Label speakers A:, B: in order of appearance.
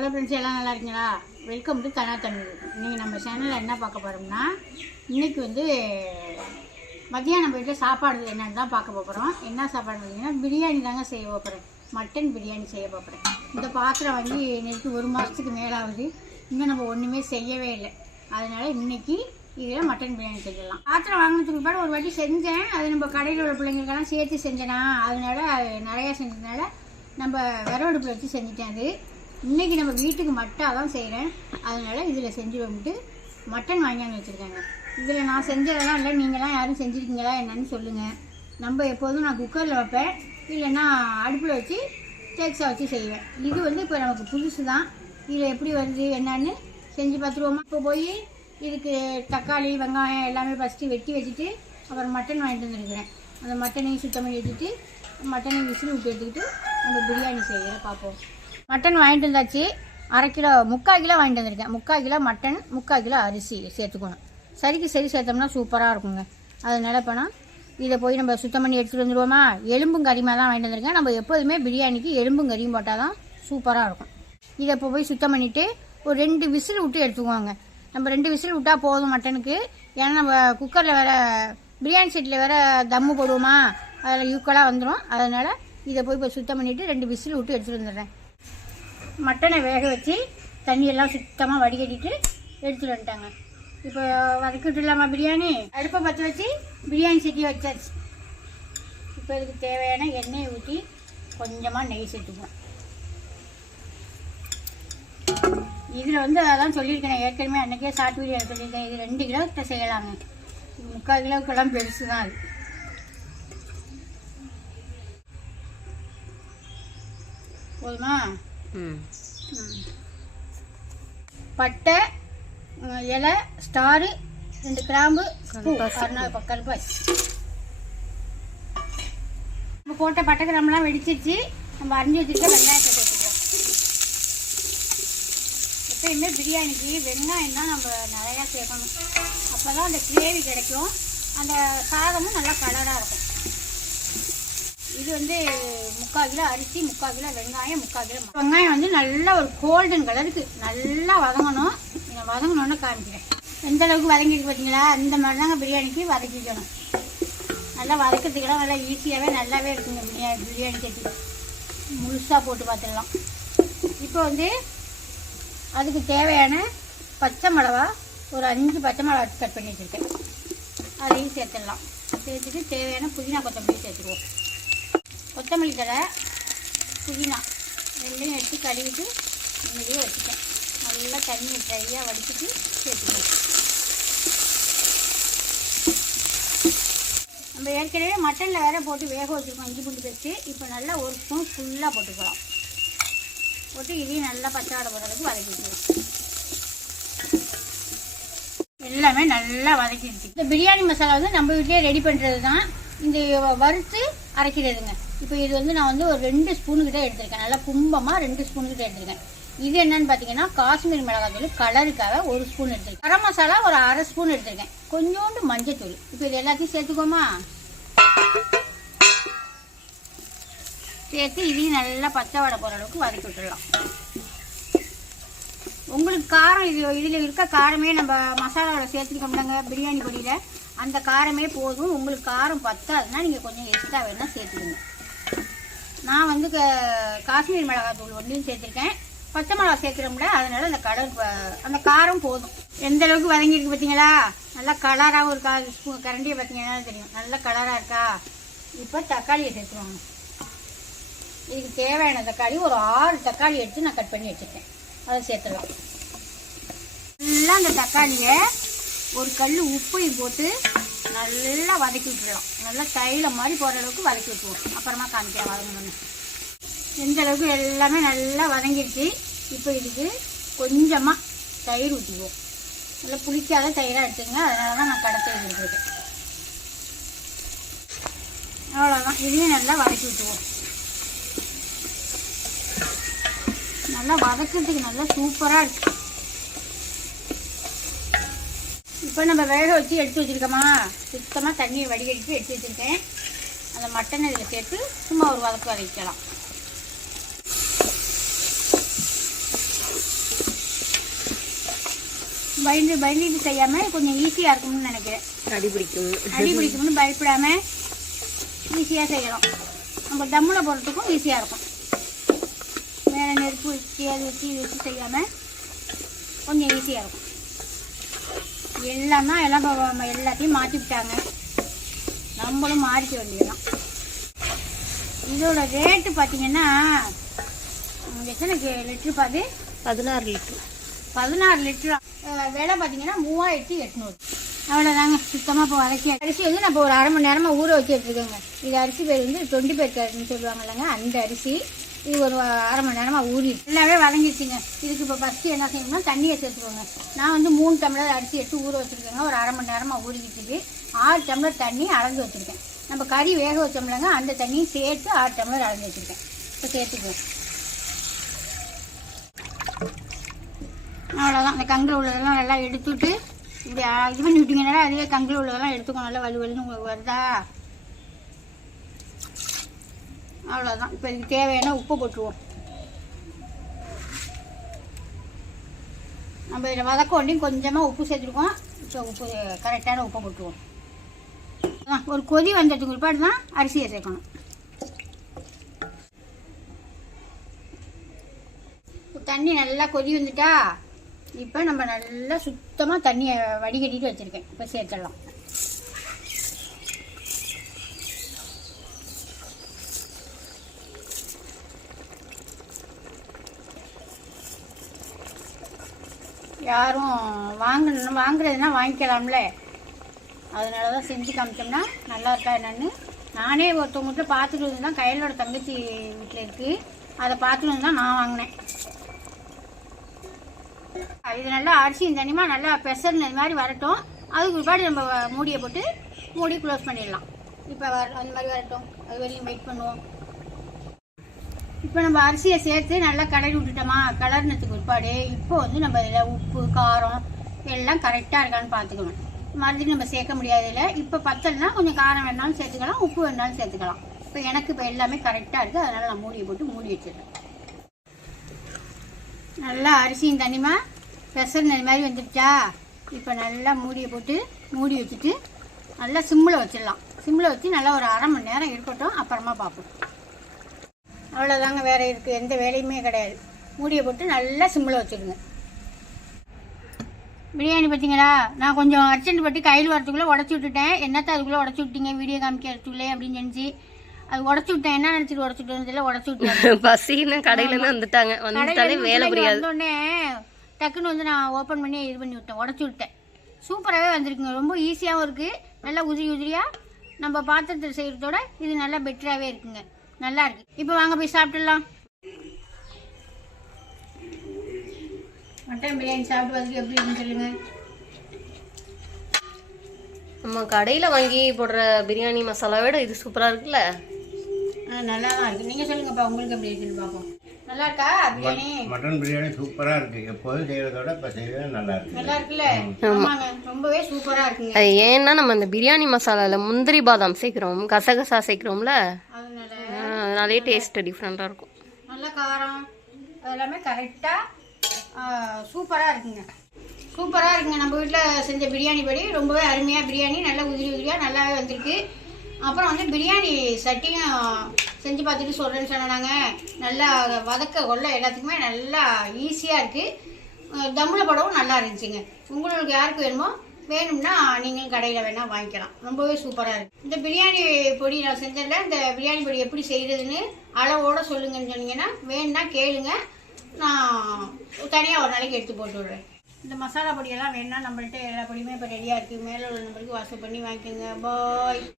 A: Hello friends எல்லாம் நல்லா இருக்கீங்களா? வெல்கம் டு கனா தமிழ் நீங்கள் நம்ம சேனலில் என்ன பார்க்க போகிறோம்னா இன்றைக்கி வந்து மத்தியானம் போயிட்டு சாப்பாடு என்னன்னு தான் பார்க்க போகிறோம் என்ன சாப்பாடு பார்த்தீங்கன்னா பிரியாணி தாங்க செய்ய போகிறேன் மட்டன் பிரியாணி செய்ய போகிறேன் இந்த பாத்திரம் வாங்கி நேற்று ஒரு மாதத்துக்கு மேலாகுது. இன்னும் நம்ம ஒன்றுமே செய்யவே இல்லை. அதனால் இன்னைக்கு இதில் மட்டன் பிரியாணி செஞ்சிடலாம். பாத்திரம் வாங்கினதுக்கு பாடு ஒரு வாட்டி செஞ்சேன். அது நம்ம கடையில் உள்ள பிள்ளைங்களுக்கெல்லாம் சேர்த்து செஞ்சேனா அதனால் அது நிறையா செஞ்சதுனால நம்ம விறகடுப்பில் வச்சு செஞ்சுட்டேன் அது. இன்றைக்கி நம்ம வீட்டுக்கு மட்டாக தான் செய்கிறேன் அதனால் இதில் செஞ்சு வந்துட்டு மட்டன் வாங்கியாந்து வச்சுருக்காங்க. இதில் நான் செஞ்சதெல்லாம் இல்லை. நீங்களாம் யாரும் செஞ்சுருக்கீங்களா என்னன்னு சொல்லுங்கள் நம்ம எப்போதும் நான் குக்கரில் வைப்பேன். இல்லைன்னா அடுப்பில் வச்சு தேக்ஸாக வச்சு செய்வேன். இது வந்து இப்போ நமக்கு புதுசு தான் இதில் எப்படி வருது என்னன்னு செஞ்சு பார்த்துருவோமா இப்போ போய் இதுக்கு தக்காளி வெங்காயம் எல்லாமே ஃபஸ்ட்டு வெட்டி வச்சுட்டு அப்புறம் மட்டன் வாங்கிட்டு வந்துருக்கிறேன். அந்த மட்டனையும் சுத்தம் பண்ணி வச்சுட்டு மட்டனை விசில் விட்டு எடுத்துக்கிட்டு நம்ம பிரியாணி செய்ய பார்ப்போம். மட்டன் வாங்கிட்டு வந்தாச்சு. அரை கிலோ முக்கால் கிலோ வாங்கிட்டு வந்திருக்கேன். முக்கால் கிலோ மட்டன் முக்கால் கிலோ அரிசி சேர்த்துக்கணும். சரிக்கு சரி சேர்த்தோம்னா சூப்பராக இருக்குங்க. அதனால இப்போ நான் இதை போய் நம்ம சுத்தம் பண்ணி எடுத்துகிட்டு வந்துடுவோமா எலும்பும் கறிமா தான் வாங்கிட்டு வந்திருக்கேன். நம்ம எப்போதுமே பிரியாணிக்கு எலும்பும் கறியும் போட்டால் தான் சூப்பராக இருக்கும். இதை இப்போ போய் சுத்தம் பண்ணிவிட்டு ஒரு ரெண்டு விசில் விட்டு எடுத்துக்குவாங்க. நம்ம ரெண்டு விசில் விட்டால் போதும் மட்டனுக்கு. ஏன்னா நம்ம குக்கரில் வேறு பிரியாணி செட்டில் வேறு தம்மு போடுவோமா? அதில் ஈக்குவலாக வந்துடும் அதனால் இதை போய் இப்போ சுத்தம் பண்ணிவிட்டு ரெண்டு விசில் விட்டு எடுத்துகிட்டு வந்துடுறேன். மட்டனை வேக வச்சு தண்ணியெல்லாம் சுத்தமாக வடிகட்டிட்டு எடுத்துகிட்டு வந்துட்டாங்க. இப்போ வதக்கிட்டு இல்லாமல் பிரியாணி அடுப்பை பற்ற வச்சு பிரியாணி செட்டி வச்சாச்சு. இப்போ இதுக்கு தேவையான எண்ணெயை ஊற்றி கொஞ்சமாக நெய் சேர்த்துக்குவோம். இதில் வந்து அதான் சொல்லியிருக்கேன் ஏற்கனவே அன்றைக்கே ஷார்ட் வீடியோ சொல்லியிருக்கேன் இது ரெண்டு கிலோ கிட்ட செய்யலாங்க முக்கால் கிலோக்கெல்லாம் பெருசு தான் அது. போதுமா? பட்டை இலை ஸ்டாரு ரெண்டு கிராம்பு
B: கல்பாசி
A: நம்ம போட்ட பட்டை கிராம்பெலாம் வெடிச்சிருச்சு. நம்ம அரிஞ்சு வச்சுருக்க வெங்காயத்தை சேர்த்துக்கிறோம் எப்பயுமே பிரியாணிக்கு வெங்காயம் தான் நம்ம நிறையா சேர்க்கணும். அப்போ தான் அந்த கிரேவி கிடைக்கும். அந்த சாதமும் நல்லா கலராக இருக்கும். இது வந்து முக்கால் கிலோ அரிசி முக்கால் கிலோ வெங்காயம் முக்கால் கிலோ வெங்காயம் வந்து நல்லா ஒரு கோல்டன் கலருக்கு நல்லா வதங்கணும். இதை வதங்கணும்னு காமிக்கிறேன். எந்த அளவுக்கு வதங்கிட்டு பார்த்தீங்களா இந்த மாதிரி தாங்க பிரியாணிக்கு வதக்கிக்கணும். நல்லா வதக்கிறதுக்கெல்லாம் நல்லா ஈஸியாகவே நல்லாவே இருக்குங்க பிரியாணி பிரியாணி சட்டி. முழுசாக போட்டு பார்த்துடலாம் இப்போ வந்து அதுக்கு தேவையான பச்சை மிளகா ஒரு அஞ்சு பச்சை மிளகா கட் பண்ணி வச்சுருக்கேன். அதையும் சேர்த்துடலாம். சேர்த்துட்டு தேவையான புதினா கொத்தமல்லி சேர்த்துருவோம் கொத்தமல்லி தலை புதினா ரெண்டையும் எடுத்து கழுவிட்டு நிம்மதியாக வச்சுட்டேன். நல்லா தண்ணி ட்ரையாக வடிச்சிட்டு சேர்த்துக்கணும் நம்ம ஏற்கனவே மட்டனில் வேற போட்டு வேக வச்சுருக்கோம் இஞ்சி பூண்டு பேஸ்ட்டு. இப்போ நல்லா ஒரு ஸ்பூன் ஃபுல்லாக போட்டுக்கலாம். போட்டு இதையும் நல்லா பச்சை போடுறதுக்கு போகிற அளவுக்கு எல்லாமே நல்லா வதக்கிடுச்சு. இந்த பிரியாணி மசாலா வந்து நம்ம வீட்டிலே ரெடி பண்ணுறது தான் இந்த வறுத்து அரைக்கிறதுங்க. இப்போ இது வந்து நான் வந்து ஒரு ரெண்டு ஸ்பூனு கிட்ட எடுத்திருக்கேன். நல்லா கும்பமாக ரெண்டு ஸ்பூனு கிட்ட எடுத்திருக்கேன். இது என்னன்னு பார்த்தீங்கன்னா காஷ்மீர் மிளகாத்தூள் கலருக்காக ஒரு ஸ்பூன் எடுத்திருக்கேன். கரம் மசாலா ஒரு அரை ஸ்பூன் எடுத்திருக்கேன். கொஞ்சோண்டு மஞ்சத்தூள். இப்போ இது எல்லாத்தையும் சேர்த்துக்கோமா? சேர்த்து இதையும் நல்லா பச்சை வடை போகிற அளவுக்கு வதக்கி விட்டுடலாம். உங்களுக்கு காரம் இது இதில் இருக்க காரமே நம்ம மசாலாவில் சேர்த்துக்கிட்டோம்னாங்க பிரியாணி பொடியில். அந்த காரமே போதும். உங்களுக்கு காரம் பத்தாதுன்னா நீங்கள் கொஞ்சம் எக்ஸ்ட்ரா வேணால் சேர்த்துக்கோங்க. நான் வந்து க- காஷ்மீர் மிளகாய் தூள் ஒன்றையும் சேர்த்துருக்கேன். பச்சை மிளகா சேர்க்குறோம்ல அதனால அந்த கலர் அந்த காரம் போதும். எந்த அளவுக்கு வதங்கியிருக்கு பார்த்தீங்களா நல்லா கலராக ஒரு கா ஸ்பூன் கரண்டியை பார்த்தீங்கன்னா தெரியும். நல்ல கலராக இருக்கா? இப்போ தக்காளியை சேர்த்துருவாங்க. இதுக்கு தேவையான தக்காளி ஒரு ஆறு தக்காளி எடுத்து நான் கட் பண்ணி வச்சுருக்கேன். அதை சேர்த்துடலாம். நல்லா அந்த தக்காளியை ஒரு கல் உப்பையும் போட்டு நல்லா வதக்கி விட்டுடலாம். நல்லா தைலம் மாதிரி போகிற அளவுக்கு வதக்கி விட்டுவோம் அப்புறமா காமிக்கிறேன் வதங்கணும்னு. எந்த அளவுக்கு எல்லாமே நல்லா வதங்கிடுச்சு இப்போ இதுக்கு கொஞ்சமாக தயிர் ஊற்றிக்குவோம் நல்லா புளிக்காத தயிராக எடுத்துங்க அதனால தான் நான் கடை தயிர் அவ்வளோதான் இதையும் நல்லா வதக்கி விட்டுவோம் நல்லா வதக்கிறதுக்கு நல்லா சூப்பராக இருக்கு. இப்போ நம்ம வேக வச்சு எடுத்து வச்சிருக்கோமா? சுத்தமாக தண்ணியை வடிகட்டிட்டு எடுத்து வச்சிருக்கேன். அந்த மட்டனை இதில் சேர்த்து சும்மா ஒரு வதக்கு வதக்கலாம் பயந்து பயந்துட்டு செய்யாமல் கொஞ்சம் ஈஸியாக இருக்கும்னு நினைக்கிறேன்.
B: அடி பிடிக்கும்
A: அடி பிடிக்கும்னு பயப்படாம ஈஸியாக செய்யலாம். நம்ம தம்மில் போடுறதுக்கும் ஈஸியாக இருக்கும். மேலே நெருப்பு வச்சு அது வச்சு இது வச்சு செய்யாமல் கொஞ்சம் ஈஸியாக இருக்கும். எல்லாம் எல்லாம் நம்ம எல்லாத்தையும் மாற்றி விட்டாங்க. நம்மளும் மாறிக்க வேண்டியதுதான். இதோட ரேட்டு பார்த்தீங்கன்னா எத்தனை லிட்ரு பார்த்து
B: பதினாறு லிட்டர்.
A: பதினாறு லிட்டர்? விலை பார்த்தீங்கன்னா மூவாயிரத்தி எட்நூறு. அவ்வளோதாங்க சுத்தமாக இப்போ வதக்கி அரிசி வந்து நான் இப்போ ஒரு அரை மணி நேரமாக ஊற வச்சு வச்சுருக்கேங்க இது அரிசி பேர் வந்து டுவெண்ட்டி பேர் சொல்லுவாங்க இல்லைங்க அந்த அரிசி. இது ஒரு அரை மணி நேரமாக ஊறி எல்லாமே வதங்கிடுச்சுங்க இதுக்கு இப்போ ஃபஸ்ட்டு என்ன செய்யணும்னா தண்ணியை சேர்த்துக்கோங்க. நான் வந்து மூணு டம்ளர் அரிசி எடுத்து ஊற வச்சுருக்கேங்க. ஒரு அரை மணி நேரமாக ஊறிக்கிட்டு ஆறு டம்ளர் தண்ணி அளந்து வச்சுருக்கேன். நம்ம கறி வேக வச்சோம்லங்க அந்த தண்ணியும் சேர்த்து ஆறு டம்ளர் அளந்து வச்சுருக்கேன். இப்போ சேர்த்துக்குவோம். அவ்வளோதான் அந்த கங்கில் உள்ளதெல்லாம் நல்லா எடுத்துட்டு இப்படி இது பண்ணி விட்டீங்கன்னா அதுவே கங்கில் உள்ளதெல்லாம் எடுத்துக்கோ நல்லா வலு வலுன்னு உங்களுக்கு வருதா? அவ்வளோதான் இப்போ இதுக்கு தேவையான உப்பு போட்டுருவோம். நம்ம இதில் வதக்க ஒன்றையும் கொஞ்சமாக உப்பு சேர்த்துருக்கோம். இப்போ உப்பு கரெக்டான உப்பை போட்டுருவோம். ஆ, ஒரு கொதி வந்ததுக்கு பிற்பாடு தான் அரிசியை சேர்க்கணும். தண்ணி நல்லா கொதி வந்துட்டா இப்போ நம்ம நல்லா சுத்தமாக தண்ணியை வடிகட்டிட்டு வச்சுருக்கேன். இப்போ சேர்த்துடலாம். யாரும் வாங்கணும் வாங்குறதுனா வாங்கிக்கலாம்ல. அதனால தான் செஞ்சு காமிச்சோம்னா நல்லா இருக்கா என்னன்னு. நானே ஒருத்தவங்ககிட்ட பார்த்துட்டு வந்து தான் தங்கச்சி வீட்டில் இருக்குது அதை பார்த்துட்டு வந்து தான் நான் வாங்கினேன். இது நல்லா அரிசியும் தனிமா நல்லா பெசர்னது இது மாதிரி வரட்டும். அதுக்கு பிற்பாடு நம்ம மூடியை போட்டு மூடி க்ளோஸ் பண்ணிடலாம். இப்போ வர அந்த மாதிரி வரட்டும். அது வரையும் வெயிட் பண்ணுவோம். இப்போ நம்ம அரிசியை சேர்த்து நல்லா கலரி விட்டுட்டோமா? கலர்னதுக்கு பிற்பாடு இப்போ வந்து நம்ம இதில் உப்பு காரம் எல்லாம் கரெக்டாக இருக்கான்னு பார்த்துக்கணும். மறுபடியும் நம்ம சேர்க்க முடியாது இல்லை இப்போ பத்தல்னா கொஞ்சம் காரம் வேணாலும் சேர்த்துக்கலாம் உப்பு வேணாலும் சேர்த்துக்கலாம். இப்போ எனக்கு இப்போ எல்லாமே கரெக்டாக இருக்குது அதனால் நான் மூடியை போட்டு மூடி வச்சுருக்கேன் நல்லா அரிசியும் தனிமா பெசர் நெல் மாதிரி வந்துடுச்சா இப்போ நல்லா மூடியை போட்டு மூடி வச்சுட்டு நல்லா சிம்மில் வச்சிடலாம். சிம்மில் வச்சு நல்லா ஒரு அரை மணி நேரம் இருக்கட்டும். அப்புறமா பார்ப்போம். அவ்வளோதாங்க வேறு இருக்குது எந்த வேலையுமே கிடையாது. மூடியை போட்டு நல்லா சிம்மில் வச்சுடுங்க பிரியாணி பார்த்தீங்களா? நான் கொஞ்சம் அர்ஜென்ட் பட்டு கையில் வரத்துக்குள்ளே உடச்சி விட்டுட்டேன். என்னத்த அதுக்குள்ளே உடச்சி விட்டீங்க? வீடியோ காமிக்கிறதுக்குள்ளே அப்படின்னு நினச்சி அது உடச்சி விட்டேன். என்ன நினச்சிட்டு உடச்சி விட்டேன் உடச்சி விட்டேன்.
B: பசின்னு வந்துட்டாங்க. வந்துட்டாலே வேலை புரியாது.
A: வந்தோடனே டக்குன்னு வந்து நான் ஓப்பன் பண்ணி இது பண்ணி விட்டேன். உடச்சி விட்டேன். சூப்பராகவே வந்திருக்குங்க. ரொம்ப ஈஸியாகவும் இருக்குது நல்லா உதிரி உதிரியாக நம்ம பாத்திரத்தில் செய்கிறதோட இது நல்லா பெட்டராகவே இருக்குங்க. நல்லா இருக்கு இப்போ வாங்க போய் சாப்பிட்டுடலாம். மட்டன் பிரியாணி சாப்பிட்டு பார்த்துட்டு எப்படி இருக்குன்னு சொல்லுங்க.
B: நம்ம கடையில வாங்கி போடுற பிரியாணி மசாலா விட இது சூப்பரா இருக்குல்ல?
A: ஆ நல்லா தான் இருக்கு. நீங்கள் சொல்லுங்கப்பா உங்களுக்கு எப்படி இருக்குன்னு பார்ப்போம். நல்லா இருக்கா பிரியாணி
C: மட்டன் பிரியாணி சூப்பராக இருக்குது எப்போதும் செய்கிறதோட இப்போ செய்கிறது நல்லா இருக்கு
A: நல்லா இருக்குல்ல ஆமாங்க. ரொம்பவே சூப்பராக இருக்குங்க.
B: ஏன்னா நம்ம அந்த பிரியாணி மசாலால முந்திரி பாதாம் சேர்க்கிறோம் கசகசா சேர்க்கிறோம்ல?
A: அதனால
B: ஆ, அதனாலே டேஸ்ட் டிஃப்ரெண்டா இருக்கும்.
A: நல்ல காரம் எல்லாமே கரெக்டாக சூப்பராக இருக்குங்க. சூப்பராக இருக்குங்க. நம்ம வீட்டில் செஞ்ச பிரியாணி படி ரொம்பவே அருமையாக பிரியாணி நல்லா உதிரி உதிரியாக நல்லாவே வந்திருக்கு. அப்புறம் வந்து பிரியாணி சட்டியும் செஞ்சு பார்த்துட்டு சொல்கிறேன்னு சொன்னாங்க. நல்லா வதக்க கொள்ள எல்லாத்துக்குமே நல்லா ஈஸியாக இருக்குது தம்மில் படவும் நல்லா இருந்துச்சுங்க. உங்களுக்கு யாருக்கு வேணுமோ வேணும்னா நீங்களும் கடையில் வேணால் வாங்கிக்கலாம். ரொம்பவே சூப்பராக இருக்குது இந்த பிரியாணி பொடி நான் செஞ்சதில் இந்த பிரியாணி பொடி எப்படி செய்கிறதுன்னு அளவோட சொல்லுங்கன்னு சொன்னீங்கன்னா வேணும்னா கேளுங்க. நான் தனியாக ஒரு நாளைக்கு எடுத்து போட்டு விடுறேன். இந்த மசாலா பொடியெல்லாம் வேணும்னா நம்மள்கிட்ட எல்லா பொடியுமே இப்போ ரெடியாக இருக்குது மேலே உள்ள நம்பருக்கு வாசல் பண்ணி வாங்கிக்கோங்க. பாய்